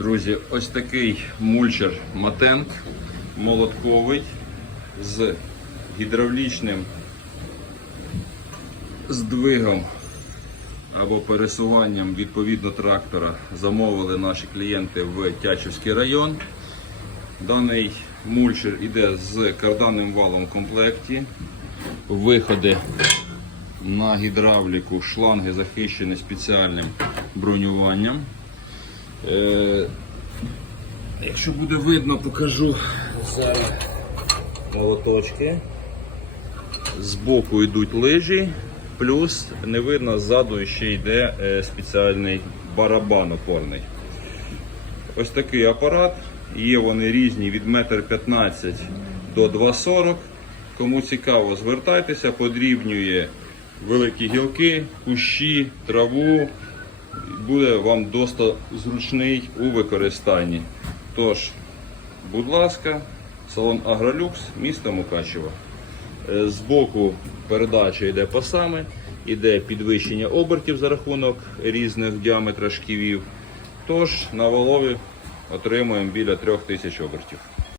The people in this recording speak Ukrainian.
Друзі, ось такий мульчер Матенк молотковий з гідравлічним здвигом або пересуванням відповідно трактора замовили наші клієнти в Тячівський район. Даний мульчер іде з карданним валом в комплекті. Виходи на гідравліку, шланги захищені спеціальним бронюванням. Е, якщо буде видно, покажу зараз молоточки. Збоку йдуть лижі, плюс не видно, ззаду ще йде е, спеціальний барабан опорний. Ось такий апарат. Є вони різні від 1,15 м до 2,40 Кому цікаво, звертайтеся, подрібнює великі гілки, кущі, траву. Буде вам досить зручний у використанні. Тож, будь ласка, салон Агролюкс, місто Мукачево. Е, Збоку передача йде пасами, йде підвищення обертів за рахунок різних діаметра шківів. Тож на валові отримуємо біля 3000 обертів.